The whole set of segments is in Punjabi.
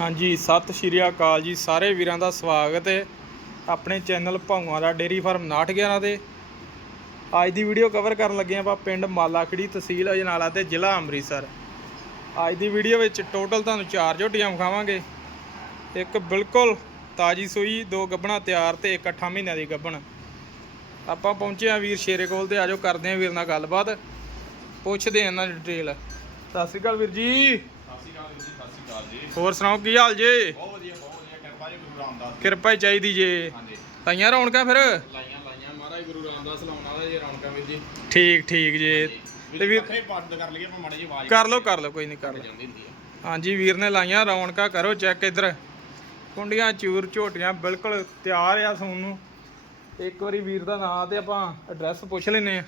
ਹਾਂਜੀ, ਸਤਿ ਸ਼੍ਰੀ ਅਕਾਲ ਜੀ ਸਾਰੇ ਵੀਰਾਂ ਦਾ ਸਵਾਗਤ ਹੈ। ਆਪਣੇ ਚੈਨਲ ਭਾਊਆਂ ਦਾ ਡੇਰੀ ਫਾਰਮ 911 ਤੇ ਅੱਜ ਦੀ ਵੀਡੀਓ ਕਵਰ ਕਰਨ ਲੱਗੇ ਆਪਾਂ ਪਿੰਡ ਮਾਲਾਖੜੀ ਤਹਿਸੀਲ ਅਜਨਾਲਾ ਤੇ ਜ਼ਿਲ੍ਹਾ ਅੰਮ੍ਰਿਤਸਰ। ਅੱਜ ਦੀ ਵੀਡੀਓ ਵਿੱਚ ਟੋਟਲ ਤੁਹਾਨੂੰ ਚਾਰ ਝੋਟੀਆਂ ਵਿਖਾਵਾਂਗੇ। ਇੱਕ ਬਿਲਕੁਲ ਤਾਜੀ ਸੂਈ, ਦੋ ਗੱਬਣਾ ਤਿਆਰ ਤੇ ਇੱਕ 8 ਮਹੀਨਿਆਂ ਦੀ ਗੱਬਣ ਆਪਾਂ ਪਹੁੰਚੇ ਆ ਵੀਰ ਸ਼ੇਰੇ ਕੋਲ ਤੇ ਆਜੋ ਕਰਦੇ ਆ ਵੀਰ ਨਾਲ ਗੱਲਬਾਤ। ਪੁੱਛਦੇ ਆ ਇਹਨਾਂ ਦੀ ਡਿਟੇਲ ਸਤਿ ਸ਼੍ਰੀ ਅਕਾਲ ਵੀਰ ਜੀ। ਹੋਰ ਸੁਣਾਓ ਕੀ ਹਾਲ ਜੇ? ਬਹੁਤ ਵਧੀਆ ਬਹੁਤ ਵਧੀਆ। ਕਿਰਪਾ ਜੀ ਗੁਰੂ ਰਾਮਦਾਸ। ਕਿਰਪਾ ਹੀ ਚਾਹੀਦੀ ਜੇ। ਹਾਂਜੀ। ਤਾਈਆਂ ਰੌਣਕਾਂ ਫਿਰ? ਲਾਈਆਂ ਲਾਈਆਂ। ਮਹਾਰਾਜ ਗੁਰੂ ਰਾਮਦਾਸ ਲਾਉਣਾ ਦਾ ਜੀ ਰੌਣਕਾਂ ਵੀਰ ਜੀ। ਠੀਕ ਠੀਕ ਜੇ। ਤੇ ਵੀਰ ਪੱਖੇ ਬੰਦ ਕਰ ਲਈਏ ਆਪਾਂ ਮਾੜੀ ਜੀ ਆਵਾਜ਼ ਕਰ ਲਓ ਕਰ ਲਓ ਕੋਈ ਨਹੀਂ ਕਰ ਲਓ। ਹਾਂਜੀ ਵੀਰ ਨੇ ਲਾਈਆਂ ਰੌਣਕਾਂ ਕਰੋ ਚੈੱਕ ਇੱਧਰ। ਕੁੰਡੀਆਂ ਚੂਰ ਝੋਟੀਆਂ ਬਿਲਕੁਲ ਤਿਆਰ ਆ ਸੌਣ ਨੂੰ ਇੱਕ ਵਾਰੀ ਵੀਰ ਦਾ ਨਾਂ ਤੇ ਆਪਾਂ ਐਡਰੈਸ ਪੁੱਛ ਲੈਨੇ ਆ।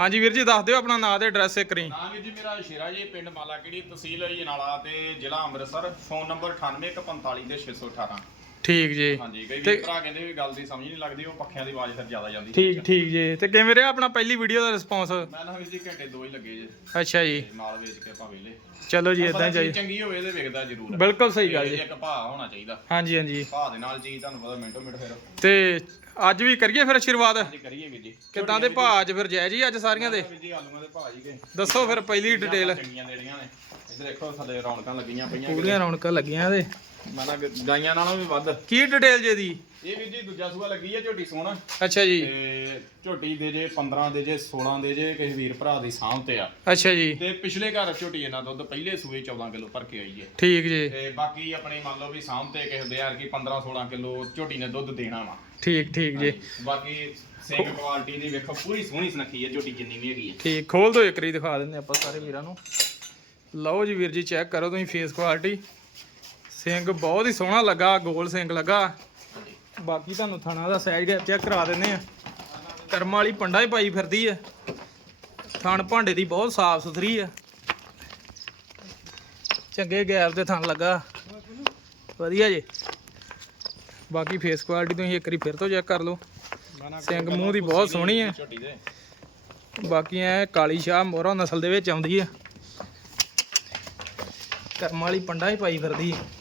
ਹਾਂਜੀ ਵੀਰ ਜੀ, ਦੱਸ ਦਿਓ ਆਪਣਾ ਨਾਂ ਤੇ ਐਡਰੈਸ ਇੱਕ ਵਾਰੀ। ਨਾਮ ਵੀਰ ਜੀ, ਮੇਰਾ ਸ਼ੇਰਾ ਜੀ, ਪਿੰਡ ਮਾਲਾਕਿੜੀ ਤਹਿਸੀਲ ਜਨਾਲਾ ਤੇ ਜ਼ਿਲ੍ਹਾ ਅੰਮ੍ਰਿਤਸਰ, ਫੋਨ ਨੰਬਰ 9815 ਦੇ 618 ਠੀਕ ਜੀ। ਹਾਂਜੀ ਕਈ ਵੀਰ ਭਰਾ ਕਹਿੰਦੇ ਵੀ ਗੱਲ ਦੀ ਸਮਝ ਨਹੀਂ ਲੱਗਦੀ ਉਹ ਪੱਖਿਆਂ ਦੀ ਆਵਾਜ਼ ਫਿਰ ਜ਼ਿਆਦਾ ਜਾਂਦੀ। ਠੀਕ ਠੀਕ ਜੀ। ਤੇ ਕਿਵੇਂ ਰਿਹਾ ਆਪਣਾ ਪਹਿਲੀ ਵੀਡੀਓ ਦਾ ਰਿਸਪੌਂਸ ਮੈਂ ਨਾ ਵੀਰ ਜੀ ਘੰਟੇ ਦੋ ਹੀ ਲੱਗੇ ਜੇ। ਅੱਛਾ ਜੀ। ਨਾਲ ਵੇਚ ਕੇ ਆਪਾਂ ਵੇਲੇ। ਚਲੋ ਜੀ ਇਦਾਂ ਚਾਹੀਦਾ ਚੰਗੀ ਹੋਵੇ ਤੇ ਵਿਕਦਾ ਜ਼ਰੂਰ। ਬਿਲਕੁਲ ਸਹੀ ਗੱਲ ਜੀ। ਇੱਕ ਭਾਅ ਹੋਣਾ ਚਾਹੀਦਾ। ਹਾਂਜੀ ਹਾਂਜੀ। ਭਾਅ ਦੇ ਨਾਲ ਚੀਜ਼ ਤੁਹਾਨੂੰ ਪਤਾ ਮਿੰਟੋ ਮਿੰਟ ਫਿਰ। ਤੇ ਅੱਜ ਵੀ ਕਰੀਏ ਫਿਰ ਸ਼ੁਰੂਆਤ ਹਾਂਜੀ ਕਰੀਏ ਵੀਰ ਜੀ। ਕਿੱਦਾਂ ਦੇ ਭਾਅ ਅੱਜ ਫਿਰ ਜੈ ਜੀ ਅੱਜ ਸਾਰੀਆਂ ਦੇ? ਜੀ ਆਲੂਆਂ ਦੇ ਭਾਅ ਜੀ ਕੇ ਦੱਸੋ ਫਿਰ ਪਹਿਲੀ ਡਿਟੇਲ ਚੰਗੀਆਂ ਦੇੜੀਆਂ ਨੇ। ਇੱਧਰ ਦੇਖੋ ਥੱਲੇ ਰੌਣਕਾਂ ਲੱਗੀਆਂ ਪਈਆਂ ਪੂਰੀਆਂ ਰੌਣਕਾਂ ਲੱਗੀਆਂ ਇਹਦੇ। ਮਾਨਾ ਗਾਈਆਂ ਨਾਲੋਂ ਵੀ ਵੱਧ। ਕੀ ਡਿਟੇਲ ਜੇ ਦੀ ਇਹ ਵੀਰ ਜੀ ਦੂਜਾ ਸੂਆ ਲੱਗੀ ਹੈ ਝੋਟੀ ਸੋਹਣਾ। ਅੱਛਾ ਜੀ। ਤੇ ਝੋਟੀ ਦੇ ਜੇ 15 ਦੇ ਜੇ 16 ਦੇ ਜੇ ਕਿਸੇ ਵੀਰ ਭਰਾ ਦੀ ਸਾਂਭ ਤੇ ਆ। ਅੱਛਾ ਜੀ। ਤੇ ਪਿਛਲੇ ਘਰ ਝੋਟੀ ਇਹਨਾਂ ਦੁੱਧ ਪਹਿਲੇ ਸੂਏ 14 ਕਿਲੋ ਭਰ ਕੇ ਆਈ ਹੈ ਠੀਕ ਜੀ। ਤੇ ਬਾਕੀ ਆਪਣੀ ਮੰਨ ਲਓ ਵੀ ਸਾਂਭ ਤੇ ਕਿਸੇ ਦੇ ਯਾਰ ਕੀ 15 16 ਕਿਲੋ ਝੋਟੀ ਨੇ ਦੁੱਧ ਦੇਣਾ ਵਾ। ਠੀਕ ਠੀਕ ਜੀ। ਬਾਕੀ ਸਿੰਘ ਕੁਆਲਿਟੀ ਦੀ ਵੇਖੋ ਪੂਰੀ ਸੋਹਣੀ ਸੁਨੱਖੀ ਹੈ ਝੋਟੀ ਜਿੰਨੀ ਵੀ ਹੈਗੀ ਹੈ ਠੀਕ ਖੋਲ ਦੋ ਇੱਕ ਰੀ ਦਿਖਾ ਦਿੰਦੇ ਆਪਾਂ ਸਾਰੇ ਵੀਰਾਂ ਨੂੰ। ਲਓ ਜੀ ਵੀਰ ਜੀ ਚੈੱਕ ਕਰੋ ਤੁਸੀਂ ਫੇਸ ਕੁਆਲਿਟੀ ਸਿੰਘ, ਬਹੁਤ ਹੀ ਸੋਹਣਾ ਲੱਗਾ, ਗੋਲ ਸਿੰਘ ਲੱਗਾ। ਬਾਕੀ ਤੁਹਾਨੂੰ ਥਣਾ ਦਾ ਸਾਈਜ਼ ਚੈੱਕ ਕਰਾ ਦਿੰਦੇ ਆ। ਕਰਮ ਵਾਲੀ ਪੰਡਾ ਹੀ ਪਾਈ ਫਿਰਦੀ ਆ। ਥਣ ਭਾਂਡੇ ਦੀ ਬਹੁਤ ਸਾਫ਼ ਸੁਥਰੀ ਆ। ਚੰਗੇ ਗੈਪ ਤੇ ਥਣ ਲੱਗਾ। ਵਧੀਆ ਜੀ। ਬਾਕੀ ਫੇਸ ਕੁਆਲਿਟੀ ਤੁਸੀਂ ਇੱਕ ਵਾਰੀ ਫਿਰ ਤੋਂ ਚੈੱਕ ਕਰ ਲਓ। ਸਿੰਘ ਮੂੰਹ ਦੀ ਬਹੁਤ ਸੋਹਣੀ ਹੈ ਬਾਕੀ ਐ ਕਾਲੀ ਸ਼ਾਹ ਮੋਹਰਾ ਨਸਲ ਦੇ ਵਿੱਚ ਆਉਂਦੀ ਆ। ਕਰਮ ਵਾਲੀ ਪੰਡਾ ਹੀ ਪਾਈ ਫਿਰਦੀ ਆ।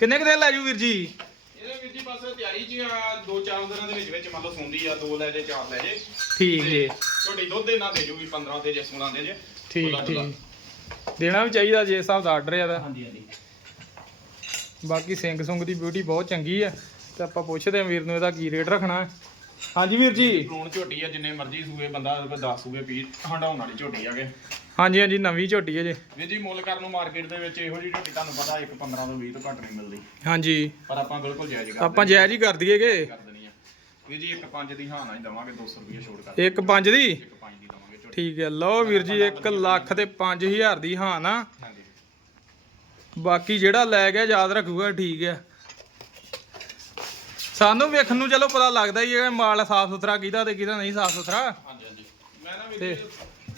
ਕਿੰਨੇ ਕੁ ਦਿਨ ਲੈ ਜੂ ਵੀਰ ਜੀ? ਇਹਦੇ ਵੀਰ ਜੀ ਬਸ ਤਿਆਰੀ ਚ ਆ ਦੋ ਚਾਰ ਦਿਨਾਂ ਦੇ ਵਿੱਚ ਵਿੱਚ ਮੰਨ ਲਓ ਸੁੰਦੀ ਆ ਦੋ ਲੈ ਜੇ ਚਾਰ ਲੈ ਜੇ। ਠੀਕ ਜੀ। ਝੋਟੀ ਦੁੱਧ ਦੇ ਨਾ ਦੇ ਜੂਗੀ 15 ਦੇ ਜੇ 16 ਦੇ ਜੇ। ਠੀਕ। ਠੀਕ ਦੇਣਾ ਵੀ ਚਾਹੀਦਾ ਜੇ ਹਿਸਾਬ ਦਾ ਆਰਡਰ ਆ ਦਾ ਹਾਂਜੀ ਹਾਂਜੀ। ਬਾਕੀ ਸਿੰਘ ਸੁੰਗ ਦੀ ਬਿਊਟੀ ਬਹੁਤ ਚੰਗੀ ਆ ਤੇ ਆਪਾਂ ਪੁੱਛਦੇ ਆ ਵੀਰ ਨੂੰ ਇਹਦਾ ਕੀ ਰੇਟ ਰੱਖਣਾ ਹੈ। ਹਾਂਜੀ ਵੀਰ ਜੀ। ਝੋਟੀ ਆ ਜਿੰਨੇ ਮਰਜ਼ੀ ਸੂਏ ਬੰਦਾ 10 ਸੂਏ ਪੀ ਹੰਡਾਉਣ ਵਾਲੀ ਝੋਟੀ ਆਗੇ ਹਾਂਜੀ ਹਾਂਜੀ ਨਵੀਂ ਝੋਟੀ ਹੈ ਜੀ। ਵੀਰ ਜੀ ਮੁੱਲ ਕਰਨ ਨੂੰ ਮਾਰਕੀਟ ਦੇ ਵਿੱਚ ਇਹੋ ਜਿਹੀ ਝੋਟੀ ਤੁਹਾਨੂੰ ਪਤਾ ਇੱਕ 15 ਤੋਂ 20 ਤੋਂ ਘੱਟ ਨਹੀਂ ਮਿਲਦੀ। ਹਾਂਜੀ। ਪਰ ਆਪਾਂ ਬਿਲਕੁਲ ਜਾਇਜ਼ ਕਰ ਆਪਾਂ ਜਾਇਜ਼ ਹੀ ਕਰ ਦਈਏਗੇ ਕਰ ਦੇਣੀ ਆ। ਵੀਰ ਜੀ ਇੱਕ 5 ਦੀ ਹਾਂ ਨਾ ਹੀ ਦਵਾਂਗੇ 200 ਰੁਪਏ ਛੋੜ ਕਰ ਇੱਕ ਪੰਜ ਦੀ? ਇੱਕ 5 ਦੀ ਦਵਾਂਗੇ ਝੋਟੀ। ਠੀਕ ਹੈ ਲਓ ਵੀਰ ਜੀ 1 ਲੱਖ ਤੇ 5000 ਦੀ ਹਾਂ ਨਾ ਹਾਂਜੀ। ਬਾਕੀ ਜਿਹੜਾ ਲੈ ਗਿਆ ਯਾਦ ਰੱਖੂਗਾ ਠੀਕ ਹੈ। ਸਾਨੂੰ ਵੇਖਣ ਨੂੰ ਚਲੋ ਪਤਾ ਲੱਗਦਾ ਹੀ ਹੈ ਮਾਲ ਸਾਫ਼ ਸੁਥਰਾ ਕਿਹਦਾ ਤੇ ਕਿਹਦਾ ਨਹੀਂ ਸਾਫ਼ ਸੁਥਰਾ ਹਾਂਜੀ ਹਾਂਜੀ। ਮੈਂ ਨਾ ਵੀਰ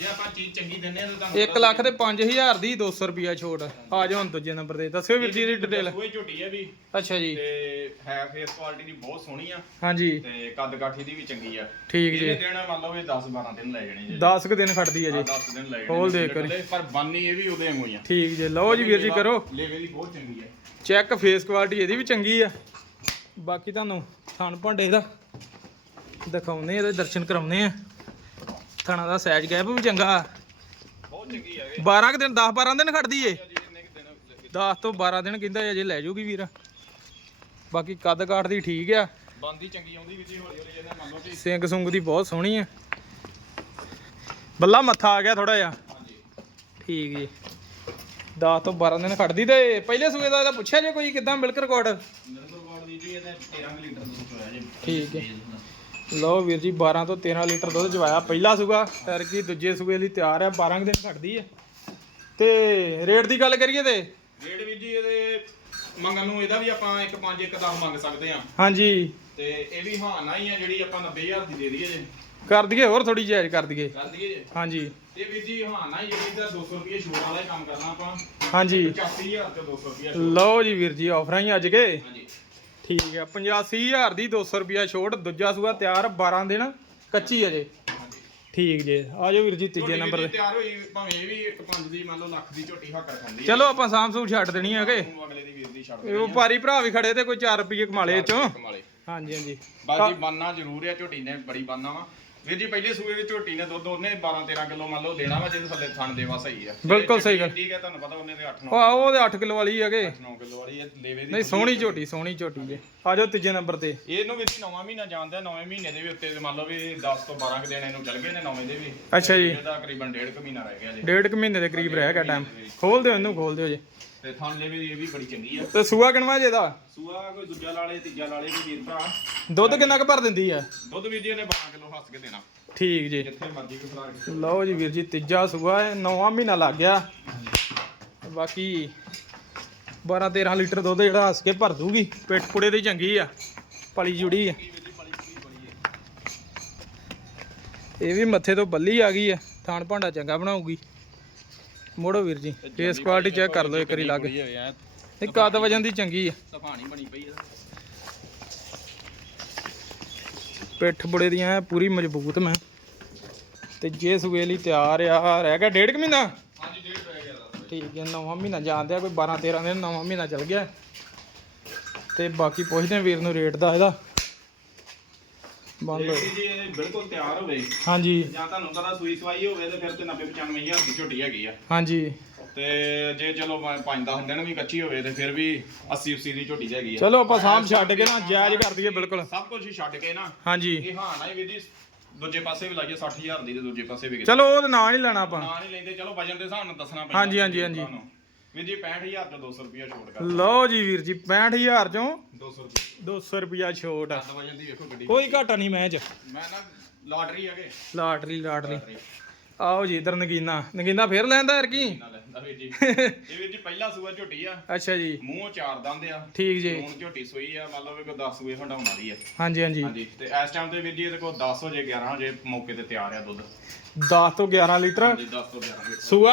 ਜੀ ਜੇ ਆਪਾਂ ਚੀਜ਼ ਚੰਗੀ ਦਿੰਨੇ ਆ ਤਾਂ ਤੁਹਾਨੂੰ 1 ਲੱਖ ਤੇ 5000 ਦੀ 200 ਰੁਪਿਆ ਛੋਟ। ਆ ਜਾਓ ਹੁਣ ਦੂਜੇ ਨੰਬਰ ਤੇ। ਦੱਸਿਓ ਵੀਰ ਜੀ ਦੀ ਡਿਟੇਲ ਕੋਈ ਝੋਟੀ ਹੈ ਵੀ ਅੱਛਾ ਜੀ। ਤੇ ਹੈ ਫੇਸ ਕੁਆਲਿਟੀ ਦੀ ਬਹੁਤ ਸੋਹਣੀ ਆ। ਹਾਂਜੀ। ਤੇ ਕੱਦ ਕਾਠੀ ਦੀ ਵੀ ਚੰਗੀ ਆ। ਠੀਕ ਇਹਨੇ ਜੀ। ਦਿਨ ਮੰਨ ਲਓ ਵੀ 10 12 ਦਿਨ ਲੈ ਜਾਣੇ ਜੀ। 10 ਕੁ ਦਿਨ ਖੜਦੀ ਹੈ ਜੀ 10 ਦਿਨ ਲੈ ਖੋਲ ਜਾਣੇ ਦੇ ਨੇ ਇਕੱਲੇ, ਪਰ ਬਾਨੀ ਇਹ ਵੀ ਉਹਦੇ ਵਾਂਗੂ ਹੀ ਆ। ਠੀਕ ਜੀ। ਲਓ ਜੀ ਵੀਰ ਜੀ ਕਰੋ। ਲੇਵੇ ਦੀ ਬਹੁਤ ਚੰਗੀ ਆ। ਚੈੱਕ ਫੇਸ ਕੁਆਲਿਟੀ ਇਹਦੀ ਵੀ ਚੰਗੀ ਆ। ਬਾਕੀ ਤੁਹਾਨੂੰ ਥਣ ਭਾਂਡੇ ਦਾ ਦਿਖਾਉਨੇ ਇਹਦੇ ਦਰਸ਼ਨ ਕਰਾਉਨੇ ਆ। ਥਣਾ ਦਾ ਸਾਈਜ਼ ਗੈਪ ਵੀ ਚੰਗਾ। ਬਹੁਤ ਚੰਗੀ ਆ 12 ਕੁ ਦਿਨ 10 12 ਦਿਨ ਖੜਦੀ ਏ। ਜੀ ਇੰਨੇ ਕੁ ਦਿਨ 10 ਤੋਂ 12 ਦਿਨ ਕਹਿੰਦਾ ਅਜੇ ਲੈ ਜਾਊਗੀ ਵੀਰ। ਬਾਕੀ ਕੱਦ ਕਾਠ ਦੀ ਠੀਕ ਆ। ਬੰਦੀ ਚੰਗੀ ਆਉਂਦੀ ਵੀ ਜੀ ਹੌਲੀ ਹੌਲੀ ਜਿਹਨੇ ਮੰਨ ਲਓ ਵੀ ਸਿੰਗ ਸੁੰਗ ਦੀ ਬਹੁਤ ਸੋਹਣੀ ਆ। ਬੱਲਾ ਮੱਥਾ ਆ ਗਿਆ ਥੋੜਾ ਜਿਹਾ। ਹਾਂਜੀ। ਠੀਕ ਜੀ। 10 ਤੋਂ 12 ਦਿਨ ਖੜਦੀ ਤੇ ਪਹਿਲੇ ਸੂਏ ਦਾ ਇਹਦਾ ਪੁੱਛਿਆ ਜੇ ਕੋਈ ਕਿਦਾਂ ਮਿਲਕ ਰਿਕਾਰਡ? ਨਿਰਮਲ ਗੋੜ ਦੀ ਜੀ ਇਹਨੇ 13 ਕੁ ਲੀਟਰ ਦੁੱਧ ਚੋਇਆ ਜੀ। ਠੀਕ ਹੈ। ਲਓ ਵੀਰ ਜੀ 12 ਤੋਂ 13 ਲੀਟਰ ਦੁੱਧ ਚਵਾਇਆ ਪਹਿਲਾ ਸੂਗਾ ਫਿਰ ਕੀ ਦੂਜੇ ਸੂਏ ਲਈ ਤਿਆਰ ਆ 12 ਕੁ ਦਿਨ ਖੜਦੀ ਆ। ਤੇ ਰੇਟ ਦੀ ਗੱਲ ਕਰੀਏ ਤੇ? ਰੇਟ ਵੀ ਜੀ ਇਹਦੇ ਮੰਗਣ ਨੂੰ ਇਹਦਾ ਵੀ ਆਪਾਂ 1 5 1 10 ਮੰਗ ਸਕਦੇ ਆ। ਹਾਂਜੀ। ਤੇ ਇਹ ਵੀ ਹਾਂ ਨਾ ਹੀ ਆ ਜਿਹੜੀ ਆਪਾਂ 90000 ਦੀ ਦੇ ਦਈਏ ਜੇ। ਕਰ ਦਈਏ ਹੋਰ ਥੋੜੀ ਜਾਇਜ਼ ਕਰ ਦਈਏ। ਕਰ ਦਈਏ ਜੇ। ਹਾਂਜੀ। ਇਹ ਵੀ ਜੀ ਹਾਂ ਨਾ ਹੀ ਜਿਹੜੀ ਦਾ 200 ਰੁਪਏ ਛੋੜ ਵਾਲਾ ਹੀ ਕੰਮ ਕਰਨਾ ਆਪਾਂ। ਹਾਂਜੀ। 85000 ਤੇ 200 ਰੁਪਏ ਲਓ ਜੀ ਵੀਰ ਜੀ ਆਫਰਾਂ ਹੀ ਅੱਜ ਕੇ। ਹਾਂਜੀ। ਠੀਕ ਹੈ 85000 ਦੀ 200 ਰੁਪਿਆ ਛੋਟ ਦੂਜਾ ਸੂਆ ਤਿਆਰ 12 ਦਿਨ ਕੱਚੀ ਅਜੇ ਠੀਕ ਜੇ ਆ ਜਾਓ ਵੀਰ ਜੀ ਤੀਜੇ ਨੰਬਰ ਤੇ। ਤਿਆਰ ਹੋਈ ਭਾਵੇਂ ਇਹ ਵੀ ਇੱਕ ਪੰਜ ਦੀ ਮੰਨ ਲਓ ਲੱਖ ਦੀ ਝੋਟੀ ਹੱਕ ਰੱਖਦੀ ਚਲੋ ਆਪਾਂ ਸਾਮ ਸੂਮ ਛੱਡ ਦੇਣੀ ਹੈਗੇ ਅਗਲੇ ਦੀ ਵੀਰ ਦੀ ਛੱਡ ਇਹ ਵਪਾਰੀ ਭਰਾ ਵੀ ਖੜੇ ਤੇ ਕੋਈ 4 ਰੁਪਏ ਕਮਾ ਲਏ ਇਹ ਚੋਂ। ਕਮਾਲੇ ਹਾਂਜੀ ਹਾਂਜੀ। ਬਾਕੀ ਬਾਨਾ ਜ਼ਰੂਰ ਆ ਝੋਟੀ ਨੇ ਬੜੀ ਬਾਨਾ ਵਾ। ਵੀਰ ਜੀ ਪਹਿਲੇ ਸੂਏ ਵਿੱਚ ਝੋਟੀ ਨੇ ਦੁੱਧ ਉਹਨੇ 12 13 ਕਿਲੋ ਮੰਨ ਲਓ ਦੇਣਾ ਵਾ ਜਿਹਦੇ ਥੱਲੇ ਥਣ ਦੇਵਾ ਸਹੀ ਆ। ਬਿਲਕੁਲ ਸਹੀ ਗੱਲ। ਠੀਕ ਹੈ ਤੁਹਾਨੂੰ ਪਤਾ ਉਹਨੇ ਤੇ 8 ਉਹ ਆਹ ਉਹਦੇ 8 ਕਿਲੋ ਵਾਲੀ ਹੈਗੇ 9 ਕਿਲੋ ਵਾਲੀ ਇਹ ਲੇਵੇ ਦੀ ਨਹੀਂ ਸੋਹਣੀ ਝੋਟੀ ਸੋਹਣੀ ਝੋਟੀ ਜੇ। ਆ ਜਾਓ ਤੀਜੇ ਨੰਬਰ ਤੇ। ਇਹਨੂੰ ਵੀ ਨੌਵਾਂ ਮਹੀਨਾ ਜਾਣਦਾ ਨੌਵੇਂ ਮਹੀਨੇ ਦੇ ਵੀ ਉੱਤੇ ਮੰਨ ਲਓ ਵੀ 10 ਤੋਂ 12 ਕੁ ਦਿਨ ਇਹਨੂੰ ਚੱਲ ਗਏ ਨੇ ਨੌਵੇਂ ਦੇ ਵੀ। ਅੱਛਾ ਜੀ। ਇਹਦਾ ਤਕਰੀਬਨ ਡੇਢ ਕੁ ਮਹੀਨਾ ਰਹਿ ਗਿਆ ਜੀ। ਡੇਢ ਕੁ ਮਹੀਨੇ ਦੇ ਕਰੀਬ ਰਹਿ ਗਿਆ ਟਾਈਮ ਖੋਲ ਦਿਓ ਇਹਨੂੰ ਖੋਲ ਦਿਓ ਜੇ। ਤੇ ਥਣ ਲੇਵੇ ਦੀ ਇਹ ਵੀ ਬੜੀ ਚੰਗੀ ਆ। ਤੇ ਸੂਆ ਕਿਣਵਾ ਜੇ ਦਾ? ਸੂਆ ਕੋਈ ਦੂਜਾ ਲਾਲੇ ਤੀਜਾ ਲਾਲੇ ਕੋਈ ਵੀਰ ਭਰਾ। ਦੁੱਧ ਕਿੰਨਾ ਕੁ ਭਰ ਦਿੰਦੀ ਆ? ਦੁੱਧ ਵੀ ਜੀ ਇਹਨੇ 12 ਕਿਲੋ ਹੱਸ ਕੇ ਦੇਣਾ। ਠੀਕ ਜੀ। ਜਿੱਥੇ ਮਰਜ਼ੀ ਕੋਈ ਕੇ ਲਓ ਜੀ ਵੀਰ ਜੀ ਤੀਜਾ ਸੂਆ ਹੈ ਨੌਵਾਂ ਮਹੀਨਾ ਲੱਗ ਗਿਆ। ਬਾਕੀ 12 13 ਲੀਟਰ ਦੁੱਧ ਜਿਹੜਾ ਹੱਸ ਕੇ ਭਰ ਦੂਗੀ ਪਿੱਠ ਪੁੜੇ ਦੀ ਚੰਗੀ ਆ ਪਲੀ ਜੁੜੀ ਆ। ਇਹ ਵੀ ਮੱਥੇ ਤੋਂ ਬੱਲੀ ਆ ਗਈ ਆ ਥਾਣ ਭਾਂਡਾ ਚੰਗਾ ਬਣਾਉਗੀ ਮੋੜੋ ਵੀਰ ਜੀ ਫੇਸ ਕੁਆਲਿਟੀ ਚੈੱਕ ਕਰ ਲਓ ਇੱਕ ਵਾਰੀ ਲੱਗ ਇਹ ਕੱਦ ਵਜਨ ਦੀ ਚੰਗੀ ਆ। ਤਫਾਣੀ ਬਣੀ ਪਈ ਆ ਪਿੱਠ ਬੁੜੇ ਦੀਆਂ ਪੂਰੀ ਮਜ਼ਬੂਤ ਮੈਂ। ਤੇ ਜੇ ਸੂਏ ਲਈ ਤਿਆਰ ਆ, ਰਹਿ ਗਿਆ ਡੇਢ ਕੁ ਮਹੀਨਾ? ਹਾਂਜੀ ਡੇਢ ਰਹਿ ਗਿਆ ਠੀਕ ਹੈ ਨਵਾਂ ਮਹੀਨਾ ਜਾਂਦਿਆ ਕੋਈ 12 13 ਦਿਨ ਨਵਾਂ ਮਹੀਨਾ ਚੱਲ ਗਿਆ। ਤੇ ਬਾਕੀ ਪੁੱਛਦੇ ਵੀਰ ਨੂੰ ਰੇਟ ਦਾ ਇਹਦਾ। ਬੰਦ ਜੀ ਇਹ ਬਿਲਕੁਲ ਤਿਆਰ ਹੋਵੇ। ਹਾਂਜੀ। ਜਾਂ ਤੁਹਾਨੂੰ ਪਤਾ ਸੂਈ ਸਵਾਈ ਹੋਵੇ ਤੇ ਫਿਰ ਤੇ 90 95000 ਦੀ ਝੋਟੀ ਹੈਗੀ ਆ। ਹਾਂਜੀ। ਤੇ ਜੇ ਚਲੋ 5-10 ਦਿਨ ਵੀ ਕੱਚੀ ਹੋਵੇ ਤੇ ਫਿਰ ਵੀ 80 80 ਦੀ ਝੋਟੀ ਹੈਗੀ ਆ। ਚਲੋ ਆਪਾਂ ਸਾਂਭ ਛੱਡ ਕੇ ਨਾ ਜਾਇਜ਼ ਕਰ ਦਈਏ ਬਿਲਕੁਲ। ਸਭ ਕੁਝ ਹੀ ਛੱਡ ਕੇ ਨਾ। ਹਾਂਜੀ। ਇਹ ਹਾਂ ਨਾ ਵੀ ਜੀ ਦੂਜੇ ਪਾਸੇ ਵੀ ਲਾਈਏ 60000 ਦੀ ਤੇ ਦੂਜੇ ਪਾਸੇ ਵੀ ਚਲੋ ਉਹ ਨਾਂ ਨਹੀਂ ਲੈਣਾ ਆਪਾਂ। ਨਾ ਨਹੀਂ ਲੈਂਦੇ ਚਲੋ ਵਜਨ ਦੇ ਹਿਸਾਬ ਨਾਲ ਦੱਸਣਾ ਪੈਂਦਾ ਹਾਂਜੀ, ਹਾਂਜੀ, ਹਾਂਜੀ। ਵੀਰ ਜੀ 65000 ਤੋਂ 200 ਰੁਪਿਆ ਛੋਟ ਕਰ ਲਓ ਜੀ ਵੀਰ ਜੀ 65000 ਚੋਂ 200 ਰੁਪਏ 200 ਰੁਪਿਆ ਛੋਟ ਦਸ ਵਜਨ ਦੀ ਵੇਖੋ ਗੱਡੀ। ਕੋਈ ਘਾਟਾ ਨਹੀਂ ਮੈਂ ਚ ਮੈਂ ਨਾ ਲਾਟਰੀ ਹੈਗੇ ਲਾਟਰੀ ਲਾਟਰੀ। ਆਓ ਜੀ ਇਧਰ ਨਗੀਨਾ। ਨਗੀਨਾ ਫੇਰ ਲੈਂਦਾ ਯਾਰ ਕੀ? ਲੈਂਦਾ ਵੀਰ ਜੀ। ਇਹ ਵੀਰ ਜੀ ਪਹਿਲਾ ਸੂਆ ਝੋਟੀ ਆ। ਅੱਛਾ ਜੀ। ਮੂੰਹੋਂ ਚਾਰ ਦੰਦ ਆ। ਠੀਕ ਜੀ। ਹੁਣ ਝੋਟੀ ਸੂਈ ਆ ਮੰਨ ਲਓ ਵੀ ਕੋਈ 10 ਸੂਏ ਹੰਡਾਉਣ ਵਾਲੀ ਆ। ਹਾਂਜੀ ਹਾਂਜੀ। ਹਾਂਜੀ ਤੇ ਇਸ ਟਾਈਮ ਤੇ ਵੀਰ ਜੀ ਇਹਦੇ ਕੋਲ 10 ਵਜੇ 11 ਵਜੇ ਮੌਕੇ ਤੇ ਤਿਆਰ ਆ ਦੁੱਧ। 10 ਤੋਂ 11 ਲੀਟਰ। ਹਾਂਜੀ 10 ਤੋਂ 11 ਲੀਟਰ। ਸੂਆ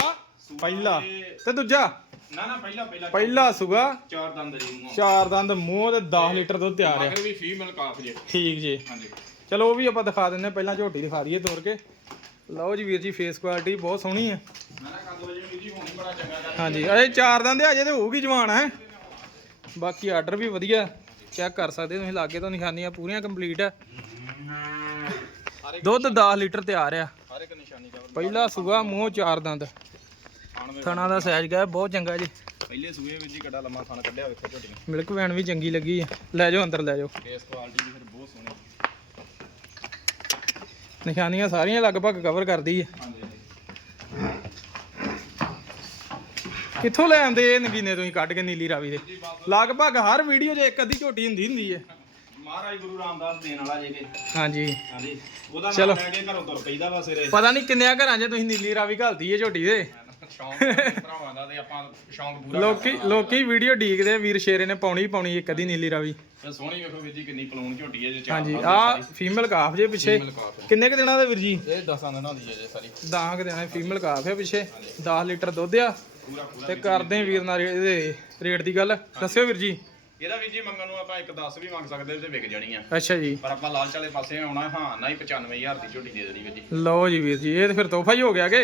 ਪਹਿਲਾ। ਤੇ ਦੂਜਾ? ਨਾ ਨਾ ਪਹਿਲਾ ਪਹਿਲਾ ਪਹਿਲਾ ਸੂਆ ਚਾਰ ਦੰਦ ਜੀ ਮੂੰਹੋਂ। ਚਾਰ ਦੰਦ ਮੂੰਹ ਤੇ 10 ਲੀਟਰ ਦੁੱਧ ਤਿਆਰ ਆ। ਮਗਰ ਵੀ ਫੀਮੇਲ ਕਾਫ ਜੇ। ਠੀਕ ਜੀ। ਹਾਂਜੀ। ਚਲੋ ਉਹ ਵੀ ਆਪਾਂ ਦਿਖਾ ਦਿੰਨੇ ਪਹਿਲਾਂ ਝੋਟੀ ਦਿਖਾ ਦਈਏ ਤੋੜ ਕੇ। ਲਓ ਜੀ ਵੀਰ ਜੀ ਫੇਸ ਕੁਆਲਿਟੀ ਬਹੁਤ ਸੋਹਣੀ ਹੈ ਮੈਂ ਨਾ ਕੱਦ ਵਜੇ ਵੀਰ ਜੀ ਹੋਣੀ ਬੜਾ ਚੰਗਾ ਕਰ ਹਾਂਜੀ ਅਜੇ ਚਾਰ ਦੰਦ ਆ, ਅਜੇ ਤੇ ਹੋਊਗੀ ਜਵਾਨ ਹੈ। ਬਾਕੀ ਆਰਡਰ ਵੀ ਵਧੀਆ। ਚੈੱਕ ਕਰ ਸਕਦੇ ਤੁਸੀਂ ਲਾਗੇ ਤੋਂ ਨਿਸ਼ਾਨੀਆਂ ਪੂਰੀਆਂ ਕੰਪਲੀਟ ਹੈ। ਦੁੱਧ 10 ਲੀਟਰ ਤਿਆਰ ਆ। ਹਰ ਇੱਕ ਨਿਸ਼ਾਨੀ ਕਵਰ ਪਹਿਲਾ ਸੂਆ ਮੂੰਹ ਚਾਰ ਦੰਦ। ਥਣਾ ਦਾ ਸਾਈਜ਼ ਗਿਆ ਬਹੁਤ ਚੰਗਾ ਜੀ। ਪਹਿਲੇ ਸੂਏ ਵੀਰ ਜੀ ਕੱਡਾ ਲੰਮਾ ਖਾਣਾ ਕੱਢਿਆ ਵੇਖੋ ਝੋਟੀ ਨੇ ਮਿਲਕ ਵੈਨ ਵੀ ਚੰਗੀ ਲੱਗੀ ਆ। ਲੈ ਜਾਓ ਅੰਦਰ ਲੈ ਜਾਓ। ਫੇਸ ਕੁਆਲਿਟੀ ਵੀ ਫਿਰ ਬਹੁਤ ਸੋਹਣੀ ਨਿਸ਼ਾਨੀਆਂ ਸਾਰੀਆਂ ਲਗਭਗ ਕਵਰ ਕਰਦੀ ਹੈ ਹਾਂਜੀ ਕਿੱਥੋਂ ਲੈ ਆਉਂਦੇ ਇਹ ਨਗੀਨੇ ਤੁਸੀਂ ਕੱਢ ਕੇ ਨੀਲੀ ਰਾਵੀ ਦੇ? ਲਗਭਗ ਹਰ ਵੀਡੀਓ 'ਚ ਇੱਕ ਅੱਧੀ ਝੋਟੀ ਹੁੰਦੀ ਹੁੰਦੀ ਹੈ ਮਹਾਰਾਜ ਗੁਰੂ ਰਾਮਦਾਸ ਦੇਣ ਵਾਲਾ ਜੇ ਕੇ। ਹਾਂਜੀ। ਹਾਂਜੀ। ਉਹਦਾ। ਨਾਮ ਲੈ ਕੇ ਘਰੋਂ ਤੁਰ ਪਈਦਾ ਵਾ ਸਿਰੇ ਪਤਾ ਨਹੀਂ ਕਿੰਨਿਆਂ ਘਰਾਂ 'ਚ ਤੁਸੀਂ ਨੀਲੀ ਰਾਵੀ ਘਲਦੀ ਹੈ ਝੋਟੀ ਦੇ। ਸ਼ੌਂਕ ਆ ਭਰਾਵਾਂ ਦਾ ਤੇ ਆਪਾਂ ਸ਼ੌਂਕ ਪੂਰਾ ਲੋਕੀ ਲੋਕੀ ਵੀਡੀਓ ਡੀਕਦੇ ਆ, ਵੀਰ ਸ਼ੇਰੇ ਨੇ ਪਾਉਣੀ ਹੀ ਪਾਉਣੀ ਇੱਕ ਅੱਧੀ ਨੀਲੀ ਰਾਵੀ। ਤੇ ਸੋਹਣੀ ਵੇਖੋ ਵੀਰ ਜੀ ਕਿੰਨੀ ਪਲੂਣ ਝੋਟੀ ਹੈ ਜੇ ਚਾਰ ਹਾਂਜੀ ਸਾਲ ਆ ਫੀਮੇਲ ਕਾਫ ਜੇ ਪਿੱਛੇ। ਕਾਫ ਕਿੰਨੇ ਕ ਦਿਨਾਂ ਦਾ ਵੀਰ ਜੀ? ਇਹ 10 ਦਿਨਾਂ ਦੀ ਹੈ ਜੇ ਸਾਰੀ। 10 ਕ ਦਿਨਾਂ ਫੀਮੇਲ ਕਾਫ ਹੈ ਪਿੱਛੇ 10 ਲੀਟਰ ਦੁੱਧ ਆ। ਪੂਰਾ ਪੂਰਾ ਤੇ ਕਰਦੇ ਆ ਵੀਰ ਨਾਲ ਰੇ- ਇਹਦੇ ਰੇਟ ਦੀ ਗੱਲ। ਦੱਸਿਓ ਵੀਰ ਜੀ। ਇਹਦਾ ਵੀਰ ਜੀ ਮੰਗਣ ਨੂੰ ਆਪਾਂ ਇੱਕ 10 ਵੀ ਮੰਗ ਸਕਦੇ ਤੇ ਵਿਕ ਜਾਣੀ ਆ। ਅੱਛਾ ਜੀ। ਪਰ ਆਪਾਂ ਲਾਲਚ ਵਾਲੇ ਪਾਸੇ ਆਉਣਾ ਹਾਂ ਨਾ ਹੀ 95000 ਦੀ ਝੋਟੀ ਦੇ ਦੇਣੀ ਵੀਰ ਜੀ। ਲਓ ਜੀ ਵੀਰ ਜੀ ਇਹ ਤਾਂ ਫਿਰ ਤੋਹਫਾ ਹੀ ਹੋ ਗਿਆ ਕਿ?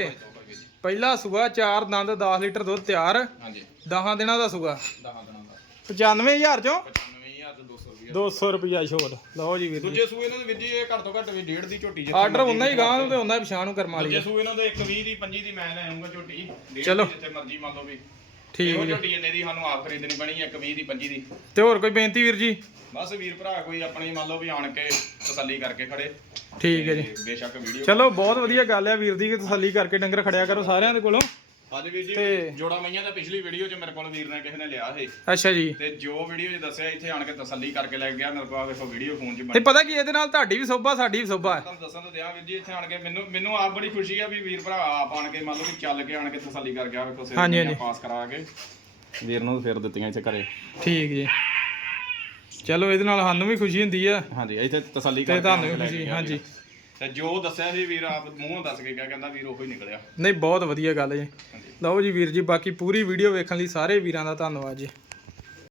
ਪਹਿਲਾ ਸੂਆ ਚਾਰ ਦੰਦ 10 ਲੀਟਰ ਦੁੱਧ ਤਿਆਰ। ਹਾਂਜੀ। 10 ਦਿਨਾਂ ਦਾ ਸੂਆ। 10 ਦਿਨਾਂ ਦਾ। 95000 ਚੋਂ? 95000 ਤੇ 200 ਰੁਪਏ 200 ਰੁਪਿਆ ਛੋਟ। ਲਓ ਜੀ ਵੀਰ ਜੀ। ਦੂਜੇ ਸੂਏ ਇਹਨਾਂ ਦੇ ਵੀਰ ਜੀ ਇਹ ਘੱਟ ਤੋਂ ਘੱਟ ਵੀ ਡੇਢ ਦੀ ਝੋਟੀ ਜਿੱਥੇ ਆਰਡਰ ਹੁੰਦਾ ਹੀ ਗਾਂ ਨੂੰ ਤੇ ਹੁੰਦਾ ਪਛਾਣ ਨੂੰ ਕਰਮਾ ਲਈ ਦੂਜੇ ਸੂਏ ਇਹਨਾਂ ਦੇ 1 20 ਦੀ 25 ਦੀ ਮੈਂ ਲੈ ਆਉਂਗਾ ਝੋਟੀ। ਚਲੋ। ਜਿੱਥੇ ਮਰਜ਼ੀ ਮੰਨ ਲਓ ਵੀ। ਠੀਕ ਇਹੋ ਝੋਟੀ ਇੰਨੇ ਦੀ ਸਾਨੂੰ ਆਪ ਖਰੀਦਣੀ ਪੈਣੀ 1 20 ਦੀ 25 ਦੀ। ਤੇ ਹੋਰ ਕੋਈ ਬੇਨਤੀ ਵੀਰ ਜੀ? ਬਸ ਵੀਰ ਭਰਾ ਕੋਈ ਆਪਣੀ ਮੰਨ ਲਓ ਵੀ ਆਣ ਕੇ ਤਸੱਲੀ ਕਰਕੇ ਖੜੇ। ਠੀਕ ਹੈ ਜੀ। ਤੇ ਬੇਸ਼ੱਕ ਵੀਡੀਓ ਚਲੋ ਬਹੁਤ ਵਧੀਆ ਗੱਲ ਹੈ ਵੀਰ ਦੀ ਕਿ ਤਸੱਲੀ ਕਰਕੇ ਡੰਗਰ ਖੜਿਆ ਕਰੋ ਸਾਰਿਆਂ ਦੇ ਕੋਲੋਂ। ਅੱਜ ਵੀਰ ਜੀ ਤੇ- ਜੋੜਾ ਮਈਆਂ ਦਾ ਪਿਛਲੀ ਵੀਡੀਓ 'ਚ ਮੇਰੇ ਕੋਲ ਵੀਰ ਨੇ ਕਿਸੇ ਨੇ ਲਿਆ ਸੀ। ਅੱਛਾ ਜੀ। ਤੇ ਜੋ ਵੀਡੀਓ 'ਚ ਦੱਸਿਆ ਇੱਥੇ ਆਣ ਕੇ ਤਸੱਲੀ ਕਰਕੇ ਲੈ ਕੇ ਗਿਆ ਮੇਰੇ ਕੋਲ ਆ ਵੇਖੋ ਵੀਡੀਓ ਫੋਨ 'ਚ ਤੇ ਬਣੀ। ਪਤਾ ਕੀ ਇਹਦੇ ਨਾਲ ਤੁਹਾਡੀ ਵੀ ਸੋਭਾ ਸਾਡੀ ਵੀ ਸੋਭਾ ਹੈ। ਤੁਹਾਨੂੰ ਦੱਸਣ ਤਾਂ ਦਿਆਂ ਵੀਰ ਜੀ ਇੱਥੇ ਆਣ ਕੇ ਮੈਨੂੰ ਮੈਨੂੰ ਆਪ ਬੜੀ ਖੁਸ਼ੀ ਆ ਵੀ ਵੀਰ ਭਰਾ ਆਪ ਆਣ ਕੇ ਮੰਨ ਲਓ ਵੀ ਚੱਲ ਕੇ ਆਣ ਕੇ ਤਸੱਲੀ ਕਰ ਗਿਆ ਵੇਖੋ ਸਿਰ ਹਾਂਜੀ, ਮਈਆਂ ਹਾਂਜੀ। ਪਾਸ ਕਰਾ ਕੇ। ਵੀਰ ਨੂੰ ਫਿਰ ਦਿੱਤੀਆਂ ਇੱਥੇ ਘਰੇ। ਠੀਕ ਜੀ। ਚਲੋ ਇਹਦੇ ਨਾਲ ਸਾਨੂੰ ਵੀ ਖੁਸ਼ੀ ਹੁੰਦੀ ਆ। ਹਾਂਜੀ ਇੱਥੇ ਤਸੱਲੀ ਤੇ ਕਰਕੇ ਤੁਹਾਨੂੰ ਆਣ ਵੀ ਕੇ ਲੈ ਖੁਸ਼ੀ ਕੇ ਗਿਆ ਹਾਂਜੀ। ਤੇ ਜੋ ਦੱਸਿਆ ਸੀ ਵੀਰ ਆਪ ਮੂੰਹੋਂ ਦੱਸ ਕੇ ਗਿਆ ਕਹਿੰਦਾ ਵੀਰ ਉਹੋ ਹੀ ਨਿਕਲਿਆ। ਨਹੀਂ ਬਹੁਤ ਵਧੀਆ ਗੱਲ ਜੀ। ਲਓ ਜੀ ਵੀਰ ਜੀ ਬਾਕੀ ਪੂਰੀ ਵੀਡੀਓ ਵੇਖਣ ਲਈ ਸਾਰੇ ਵੀਰਾਂ ਦਾ ਧੰਨਵਾਦ ਜੀ।